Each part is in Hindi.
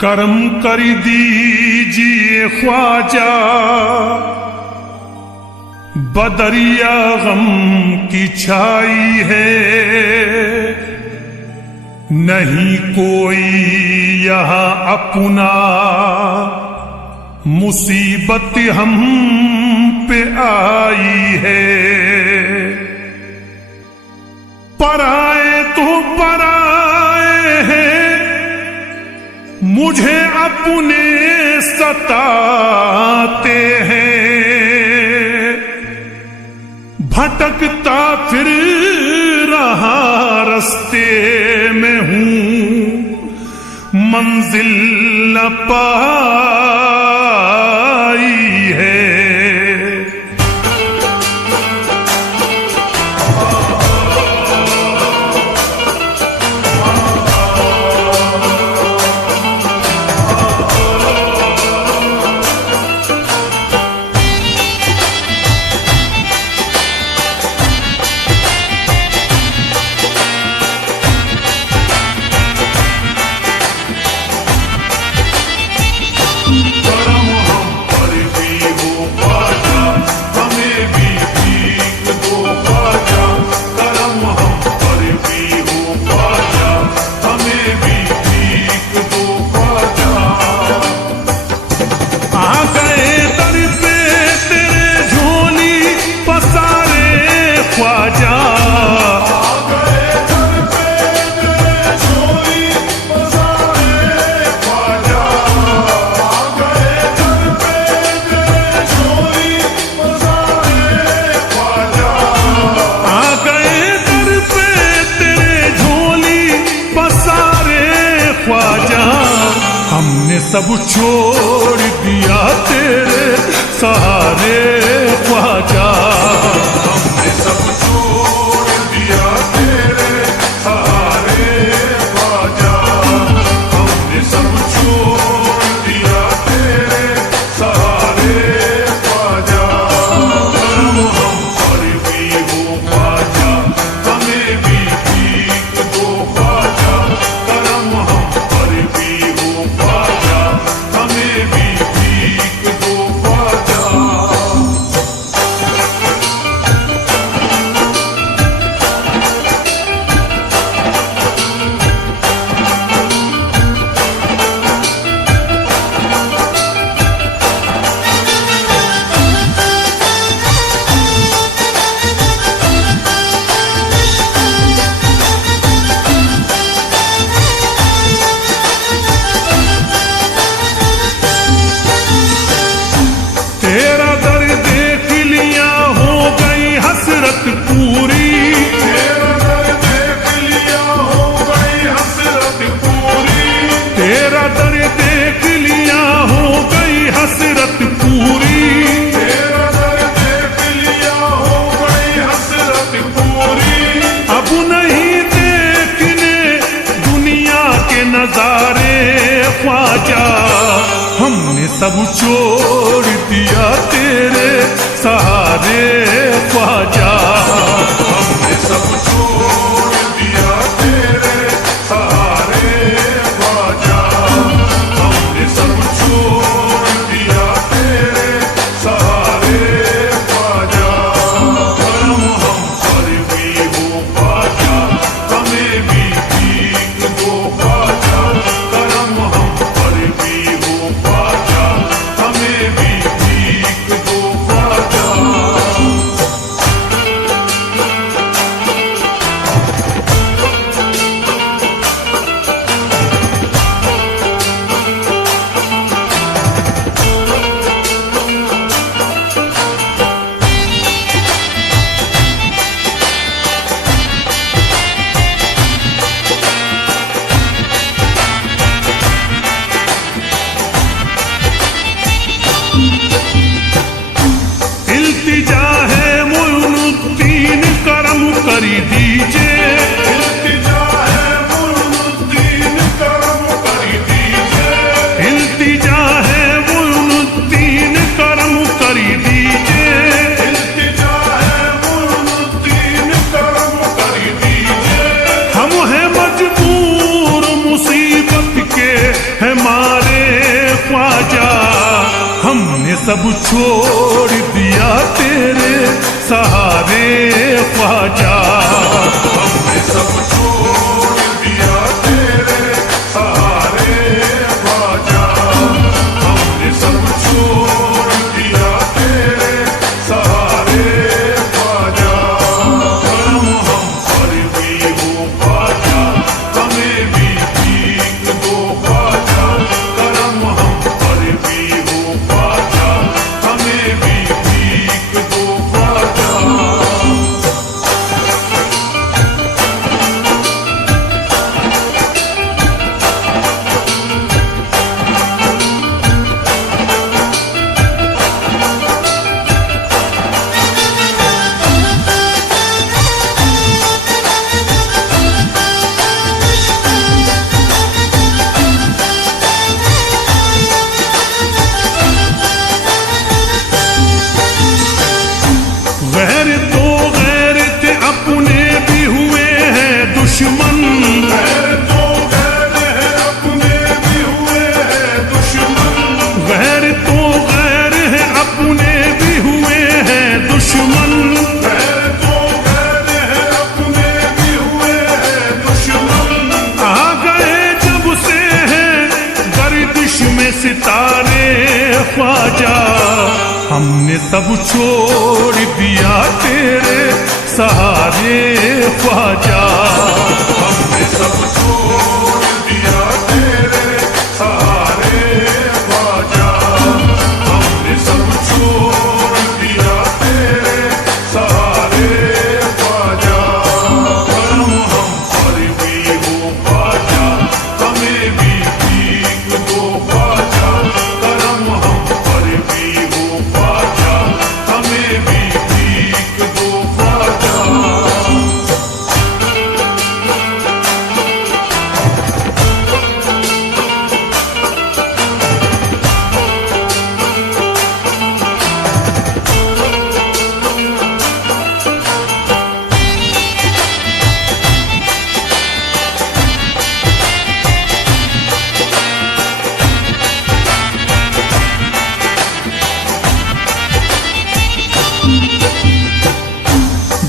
करम कर दीजिए ख्वाजा, बदरिया गम की छाई है, नहीं कोई यहाँ अपना, मुसीबत हम पे आई है। पराए तो पराए हैं, मुझे अपने सताते हैं। भटकता फिर रहा रास्ते में हूं, मंजिल न पाई है। सब छोड़ दिया तेरे सहारे ख्वाजा, हमने सब छोड़ दिया तेरे सहारे ख्वाजा, हमने सब छोड़ दिया तेरे सहारे ख्वाजा। हम पर भी हो ख्वाजा, हमें भी भीख दो ख्वाजा, करम हम पर भी हो ख्वाजा, हमें भी भीख दो ख्वाजा। तेरा दर देख लिया हो गई हसरत पूरी, तेरा दर देख लिया हो गई हसरत पूरी, तेरा दर देख लिया हो गई हसरत पूरी, तेरा दर देख लिया हो गई हसरत पूरी। अब नहीं देखने दुनिया के नजारे ख्वाजा, हमने सब छोड़ दिया तेरे सहारे ख्वाजा, हमने सब छोड़ दिया तेरे सहारे ख्वाजा, हमने सब छोड़ दिया तेरे सहारे ख्वाजा। करम हम पर भी हो ख्वाजा, हमें भी भीख दो ख्वाजा, करम हम पर भी हो ख्वाजा, हमें भी भीख दो ख्वाजा। इल्तिजा है मोइनुद्दीन करम कर दीजिए, इल्तिजा है मोइनुद्दीन करम कर दीजिए, इल्तिजा है मोइनुद्दीन करम कर दीजिए, इल्तिजा है मोइनुद्दीन करम कर दीजिए। हम हैं मजबूर मुसीबत के है सब छोड़ दिया तेरे सहारे ख्वाजा। हमने सब छोड़ दिया तेरे सहारे ख्वाजा। हमने सब छोड़ दिया तेरे सहारे ख्वाजा। करम हम पर भी हो ख्वाजा, हमें भी भीख दो ख्वाजा। करम हम पर भी हो ख्वाजा, हमें भी भीख दो ख्वाजा। गैर तो गैर थे अपने भी हुए हैं दुश्मन। गैर तो गैर है अपने भी हुए हैं दुश्मन। गैर तो गैर है अपने भी हुए हैं दुश्मन। गैर तो गैर है अपने भी हुए हैं दुश्मन। आ गए जब से हैं गर्दिश में सितारे ख्वाजा। हमने सब छोड़ दिया तेरे सहारे ख्वाजा। हमने सब छोड़ दिया तेरे सहारे ख्वाजा। हमने सब छोड़ दिया तेरे सहारे ख्वाजा। करम हम पर भी हो ख्वाजा, हमें भी भीख दो ख्वाजा। करम हम पर भी हो ख्वाजा, हमें भी भीख दो ख्वाजा।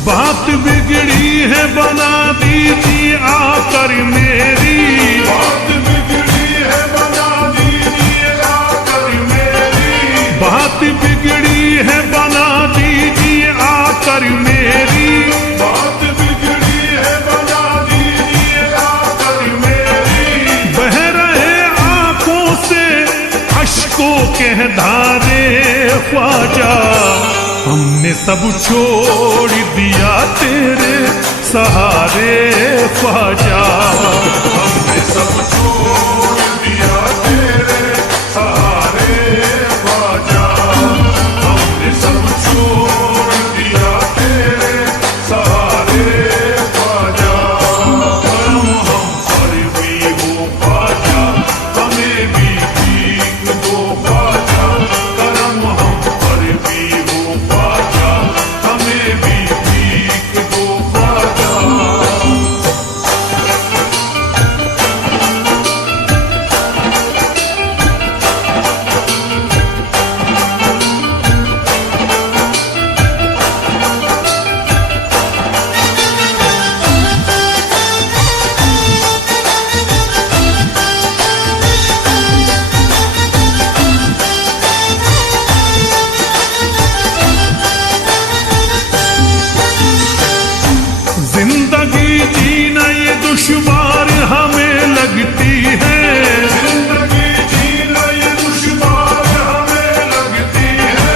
बात बिगड़ी है बना दीजिए आकर मेरी। बात बिगड़ी है बना दीजिए आकर मेरी। बात बिगड़ी है बना दीजिए आकर मेरी। बात बिगड़ी है बना दीजिए आकर मेरी। बह रहे आंखों से अश्कों के धारे ख्वाजा। हमने सब छोड़ दिया तेरे सहारे ख्वाजा। हमने सब छोड़ दिया तेरे सहारे ख्वाजा। हमने सब छोड़ दिया तेरे सहारे ख्वाजा। करम हम पर भी हो ख्वाजा, हमें भी भीख दो ख्वाजा। करम हम पर भी हो ख्वाजा, हमें भी भीख दो ख्वाजा। जिंदगी जीना ये दुश्वार हमें लगती है। जिंदगी जीना ये दुश्वार हमें लगती है।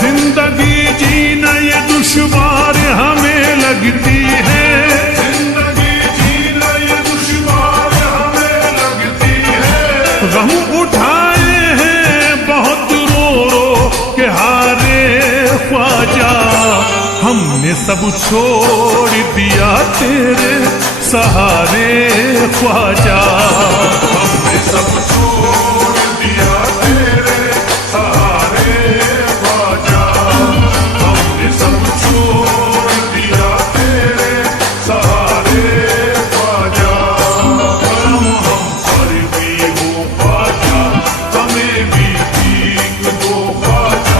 जिंदगी जीना ये दुश्वार हमें लगती है। जिंदगी जीना ये दुश्वार हमें लगती है। गम उठाए हैं बहुत रो रो के हारे ख्वाजा। हमने सब छोड़ दिया तेरे सहारे ख्वाजा। हमने सब छोड़ दिया तेरे सहारे ख्वाजा। हमने सब छोड़ दिया तेरे सहारे ख्वाजा। करम हम पर भी हो ख्वाजा, हमें भी भीख दो ख्वाजा।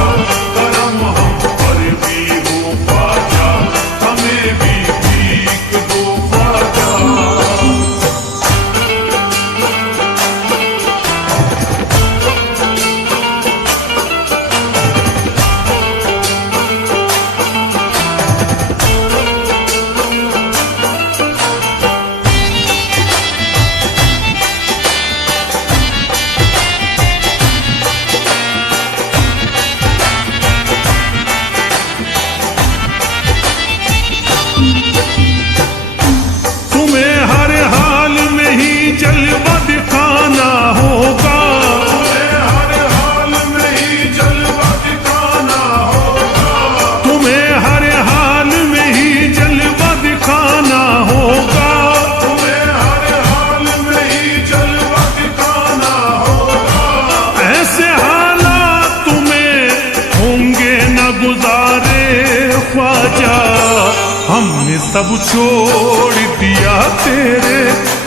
सब छोड़ दिया तेरे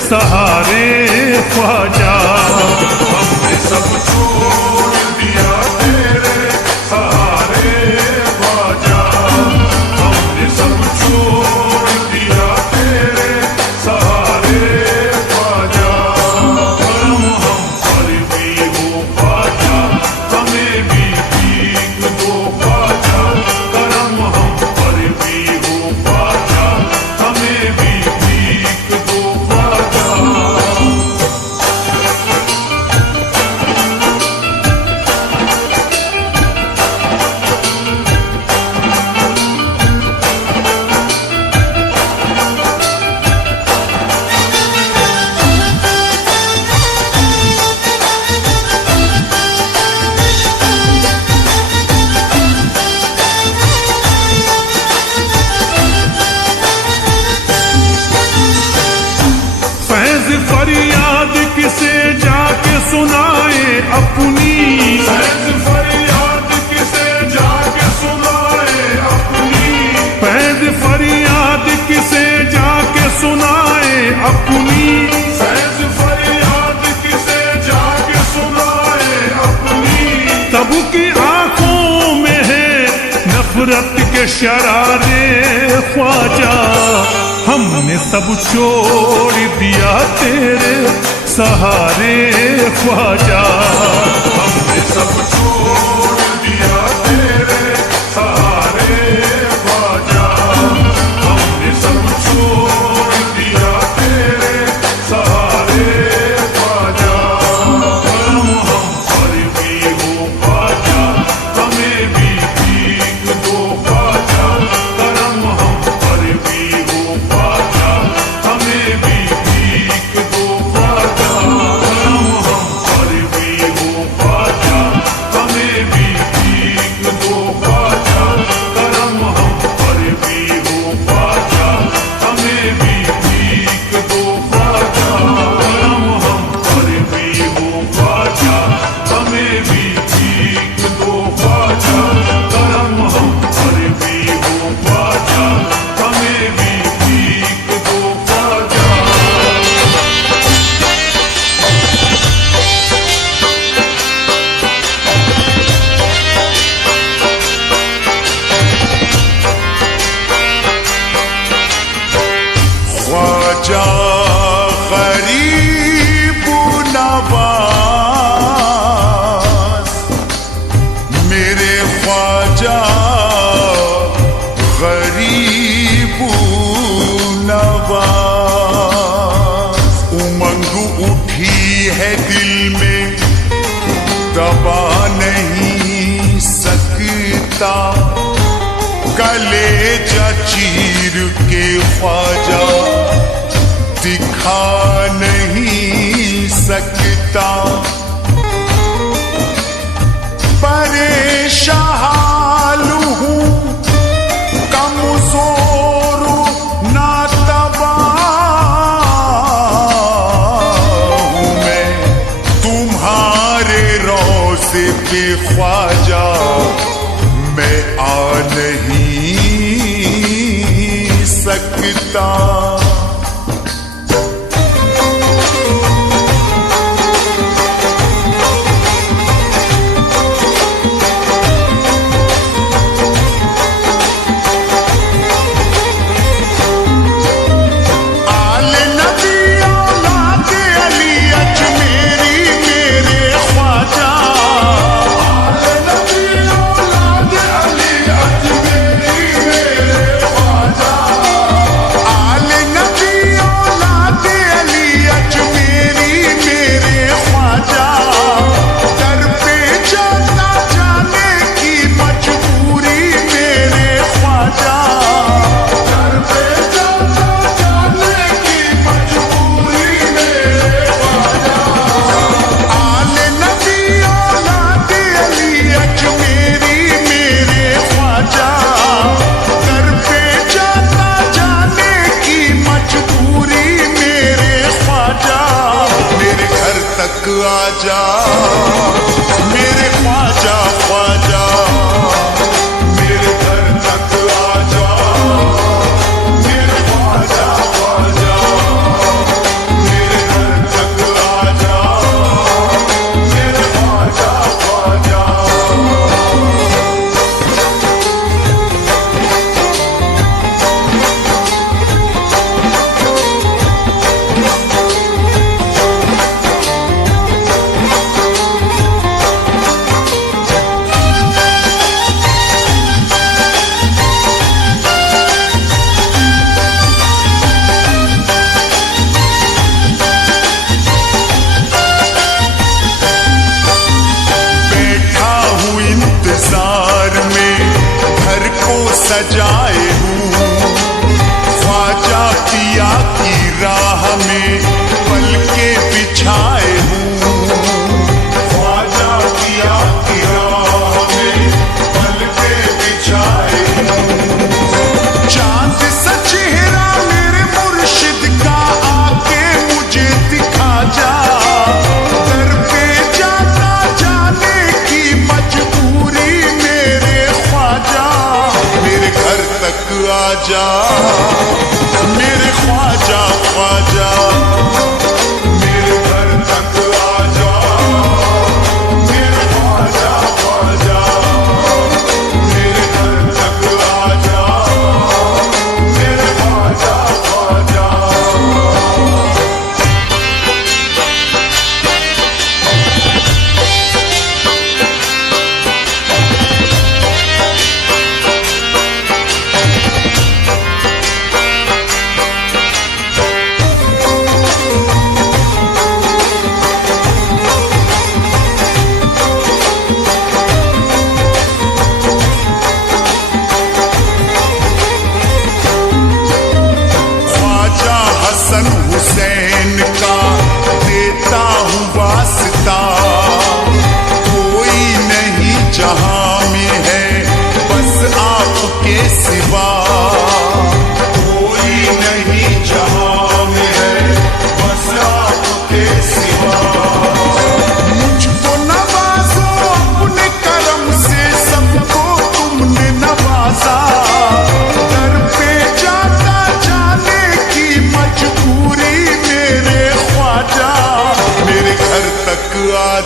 सहारे ख्वाजा, हमने सब छोड़ दिया तेरे सहारे ख्वाजा, हमने सब छोड़ दिया तेरे सहारे ख्वाजा। करम हम पर भी हो ख्वाजा, हमें भी भीख दो ख्वाजा, करम हम पर भी हो ख्वाजा, हमें भी भीख दो ख्वाजा। फैज़ फरियाद किसे जाके सुनाए अपनी, फैज़ फरियाद किसे जाके सुनाए अपनी, फैज़ फरियाद किसे जाके सुनाए अपनी, फैज़ फरियाद किसे जाके सुनाए अपनी। तब की आंखों में है नफरत के शरारे ख्वाजा, हमने सब छोड़ दिया तेरे सहारे ख्वाजा, हमने सब छोड़ दिया तेरे सहारे ख्वाजा, हमने सब छोड़ दिया तेरे सहारे ख्वाजा। करम हम पर भी हो ख्वाजा, हमें भी भीख दो ख्वाजा, करम हम पर भी हो ख्वाजा, हमें भी भीख दो ख्वाजा, करम हम पर भी हो ख्वाजा, हमें भी भीख दो ख्वाजा, करम हम पर भी हो ख्वाजा, हमें भी भीख दो ख्वाजा, करम हम पर भी हो ख्वाजा, हमें भी भीख दो ख्वाजा, करम हम पर भी हो ख्वाजा, हमें भी भीख दो ख्वाजा। ख्वाजा गरीब नवाज, मेरे ख्वाजा गरीब नवाज। उमंग उठी है दिल में, दबा नहीं सकता, कलेजा चीर के ख्वाजा दिखा नहीं सकता। परेशान हूँ, कमजोर नातबा हूँ मैं, तुम्हारे रोज़े पे ख्वाजा मैं आ नहीं सकता।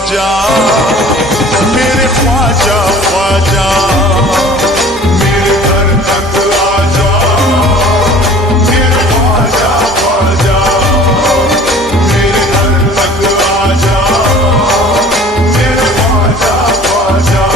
ख्वाजा, मेरे ख्वाजा ख्वाजा, मेरे घर तक आजा, मेरे ख्वाजा ख्वाजा, मेरे घर तक आजा, मेरे ख्वाजा ख्वाजा।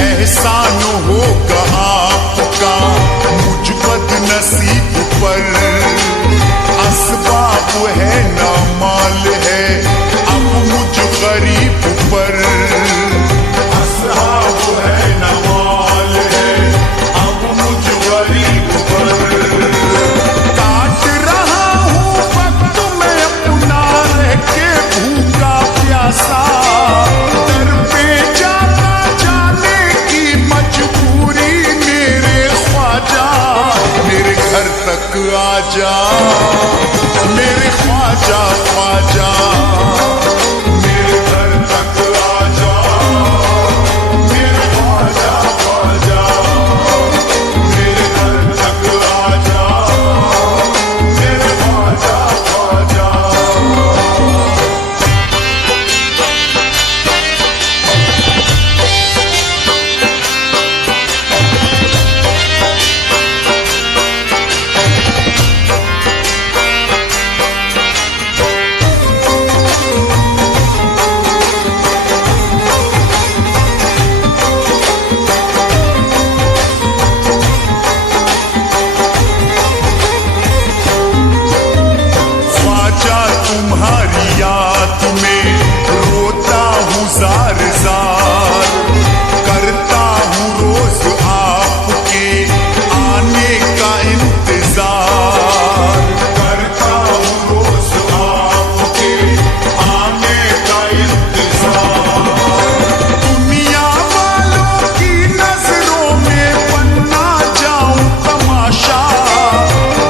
एहसान होगा आपका मुझ बदनसीब पर, असबाब है ना माल है अब मुझ गरीब पर, असबाब है ना माल है अब मुझ गरीब पर। काट रहा हूँ वक्त मैं अपना रह के भूखा प्यासा, दर पे जाता जाने की मजबूरी मेरे ख्वाजा, मेरे घर तक आजा, मेरे ख्वाजा ख्वाजा, मेरे घर तक आजा, मेरे ख्वाजा ख्वाजा, मेरे घर तक आजा, मेरे ख्वाजा ख्वाजा। ख्वाजा तुम्हारी याद में रोता हूँ जार जार, करता हूँ रोज आपके आने का इंतजार, करता हूँ रोज आपके आने का इंतजार। दुनिया वालों की नजरों में बनना जाऊं तमाशा,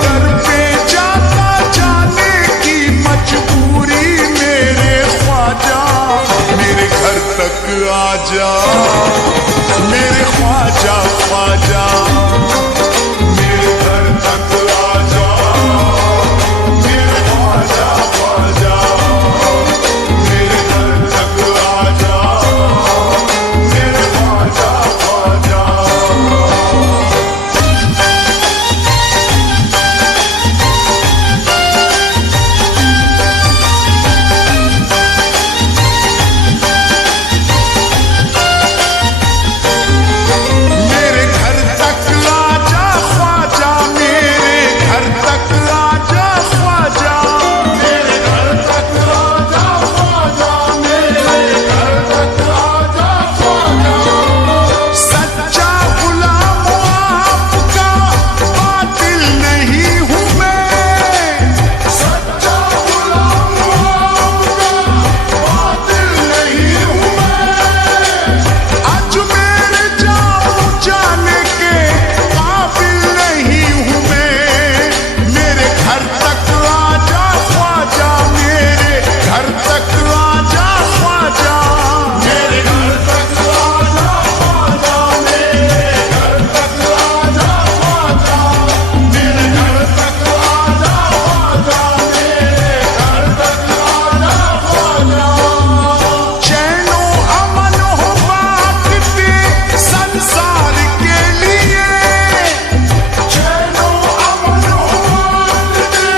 दर पे जाता जाने की मजबूरी मेरे ख्वाजा, मेरे घर तक आजा, मेरे ख्वाजा ख्वाजा, मेरे घर तक आजा, मेरे ख्वाजा ख्वाजा, मेरे घर तक आजा, मेरे ख्वाजा ख्वाजा। मेरे घर तक आजा ख्वाजा, मेरे घर तक आजा ख्वाजा, मेरे घर तक आजा ख्वाजा, मेरे घर तक आजा ख्वाजा। सच्चा गुलाम आपका बातिल नहीं हूँ मैं, सच्चा गुलाम आपका बातिल नहीं हूँ मैं। अजमेर जाऊं जाने के काबिल नहीं हूँ मैं, मेरे घर तक आजा ख्वाजा, मेरे घर तक आजा ख्वाजा, मेरे घर तक आजा ख्वाजा, मेरे घर तक आजा ख्वाजा, मेरे घर तक आजा ख्वाजा, मेरे घर तक आजा ख्वाजा। चैनो अमन हो बाकते संसार के लिए, चैनो अमन हो बाकते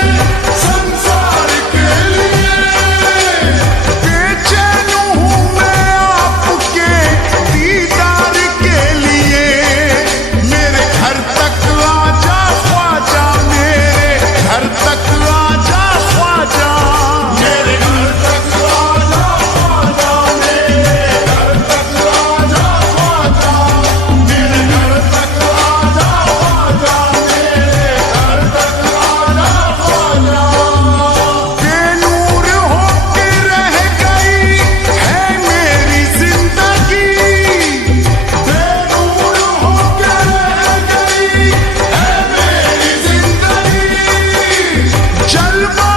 संसार के लिए। बेचैन हूँ मैं आपके दीदार के लिए, मेरे घर तक आजा ख्वाजा, मेरे घर तक आजा ख्वाजा, मेरे घर तक आजा ख्वाजा, मेरे घर तक आजा ख्वाजा, मेरे घर तक आजा ख्वाजा, मेरे घर तक आजा ख्वाजा। बेनूर होके रह गई है मेरी जिंदगी, बेनूर होके रह गई है मेरी जिंदगी। जलवा